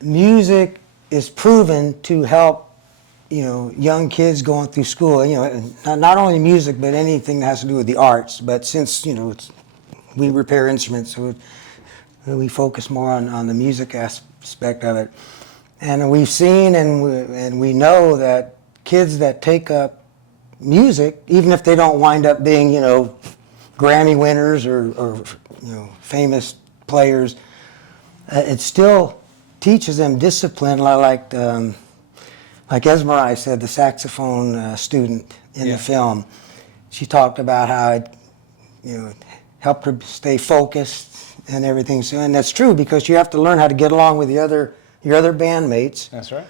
music is proven to help, young kids going through school. Not only music, but anything that has to do with the arts. But since we repair instruments, so we focus more on the music aspect of it. And we've seen and we know that kids that take up music, even if they don't wind up being, Grammy winners or famous players, it still teaches them discipline, like Esmeralda said, the saxophone student in the film. She talked about how it, helped her stay focused and everything. So, and that's true, because you have to learn how to get along with your other bandmates. That's right.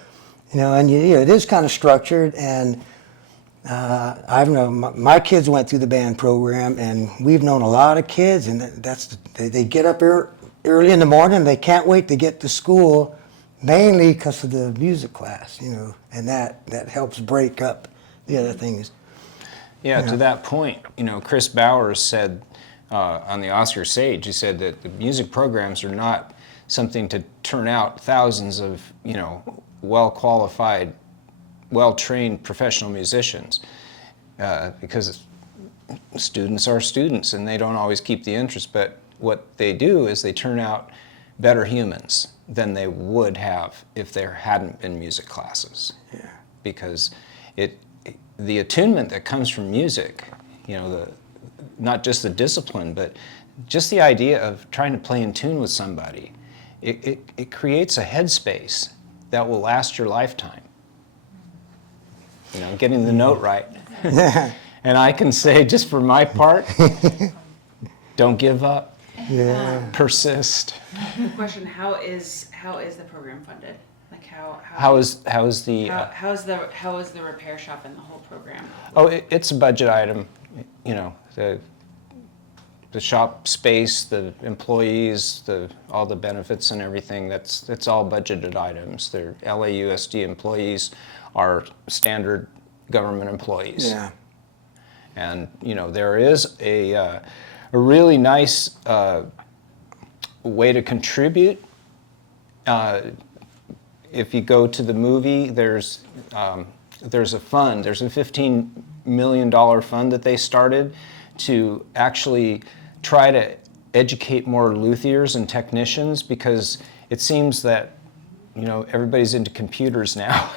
And it is kind of structured. And I've known my kids went through the band program, and we've known a lot of kids, and they get up early in the morning. They can't wait to get to school, mainly because of the music class, and that helps break up the other things. Yeah, to that point, Kris Bowers said on the Oscar stage, he said that the music programs are not something to turn out thousands of, well-qualified, well-trained professional musicians, because students are students and they don't always keep the interest, but what they do is they turn out better humans than they would have if there hadn't been music classes. Yeah. Because the attunement that comes from music, not just the discipline, but just the idea of trying to play in tune with somebody, it creates a headspace that will last your lifetime. Getting the note right. And I can say, just for my part, don't give up. Yeah. The Persist. question: How is the program funded? Like how is the repair shop and the whole program? Oh, it's a budget item. The shop space, the employees, all the benefits and everything. That's all budgeted items. The LAUSD employees are standard government employees. Yeah. And there is a really nice way to contribute. If you go to the movie, there's a fund. There's a $15 million fund that they started to actually try to educate more luthiers and technicians, because it seems that everybody's into computers now,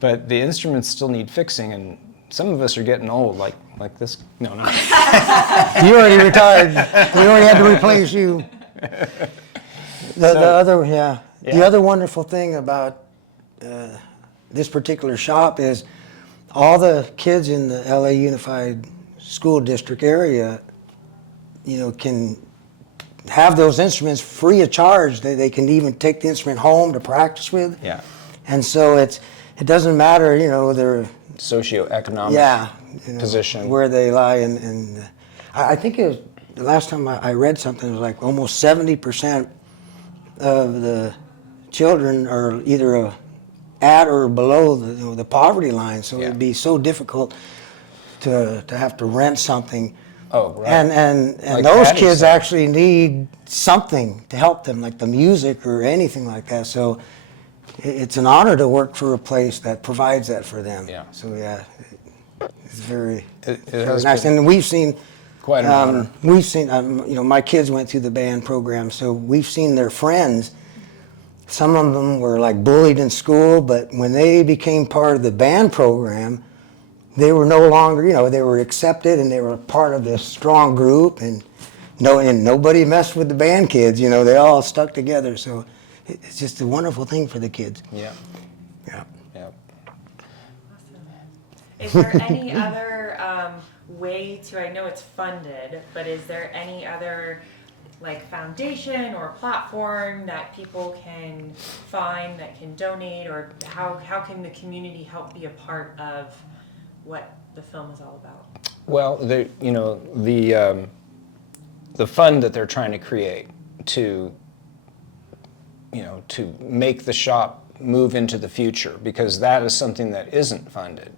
but the instruments still need fixing, and some of us are getting old, like this. No. You already retired. We already had to replace you. The other wonderful thing about this particular shop is all the kids in the LA Unified School District area, can have those instruments free of charge. They can even take the instrument home to practice with. Yeah. And so it doesn't matter, their socioeconomic position, where they lie. And I think it was, the last time I read something, it was like almost 70% of the children are either at or below the poverty line. So it'd be so difficult to have to rent something. Oh, right. And Like those Patty kids said. actually need something to help them, like the music or anything like that. So it's an honor to work for a place that provides that for them. Yeah. So it's very, It very has nice. been And we've seen, quite an honor. we've seen, my kids went through the band program, so we've seen their friends. Some of them were like bullied in school, but when they became part of the band program, they were no longer, they were accepted and they were part of this strong group, and nobody messed with the band kids, they all stuck together. So it's just a wonderful thing for the kids. Yeah. Yeah. Yeah. Awesome. Is there any other way to, I know it's funded, but is there any other foundation or platform that people can find that can donate, or how can the community help be a part of what the film is all about? Well, the fund that they're trying to create to make the shop move into the future, because that is something that isn't funded.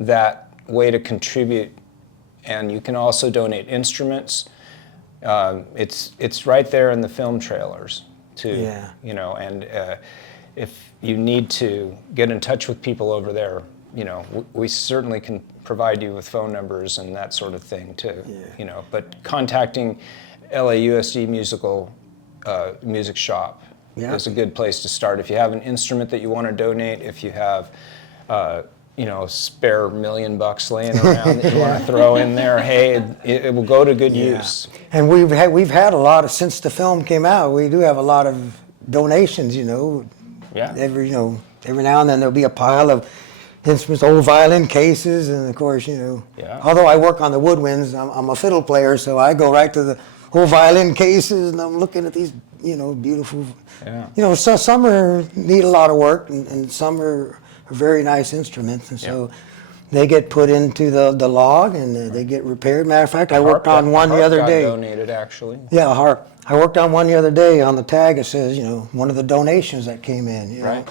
That way to contribute, and you can also donate instruments. It's right there in the film trailers. to, Yeah. you know, and if you need to get in touch with people over there, you know, we certainly can provide you with phone numbers and that sort of thing too, you know, but contacting LAUSD music shop is a good place to start. If you have an instrument that you want to donate, if you have, you know, spare $1 million laying around that you want to throw in there, hey, it will go to good use. And we've had a lot of, since the film came out, we do have a lot of donations, you know. Yeah. Every now and then there'll be a pile of instruments, old violin cases, and of course, you know. Yeah. Although I work on the woodwinds, I'm a fiddle player, so I go right to the old violin cases, and I'm looking at these, you know, beautiful. Yeah. You know, so some need a lot of work, and some are very nice instruments, and so they get put into the log and they get repaired. Matter of fact, I worked on one the other day. Donated, actually. Yeah, a harp. I worked on one the other day. On the tag it says, you know, one of the donations that came in. You know? Right.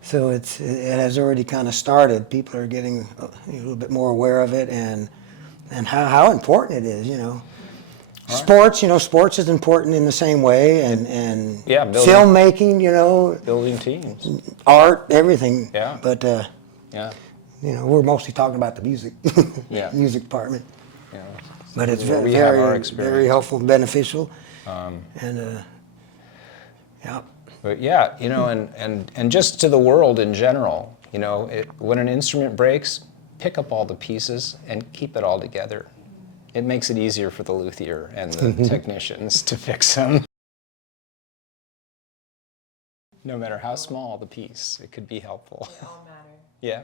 So it has already kind of started. People are getting a little bit more aware of it and how important it is. You know, sports. You know, sports is important in the same way, and filmmaking. You know, building teams, art, everything. Yeah. But you know, we're mostly talking about the music. Music department. Yeah. But it's Where very, we have our very, experience. very helpful and beneficial. But yeah, you know, and just to the world in general, you know, when an instrument breaks, pick up all the pieces and keep it all together. It makes it easier for the luthier and the technicians to fix them. No matter how small the piece, it could be helpful. They all matter. Yeah.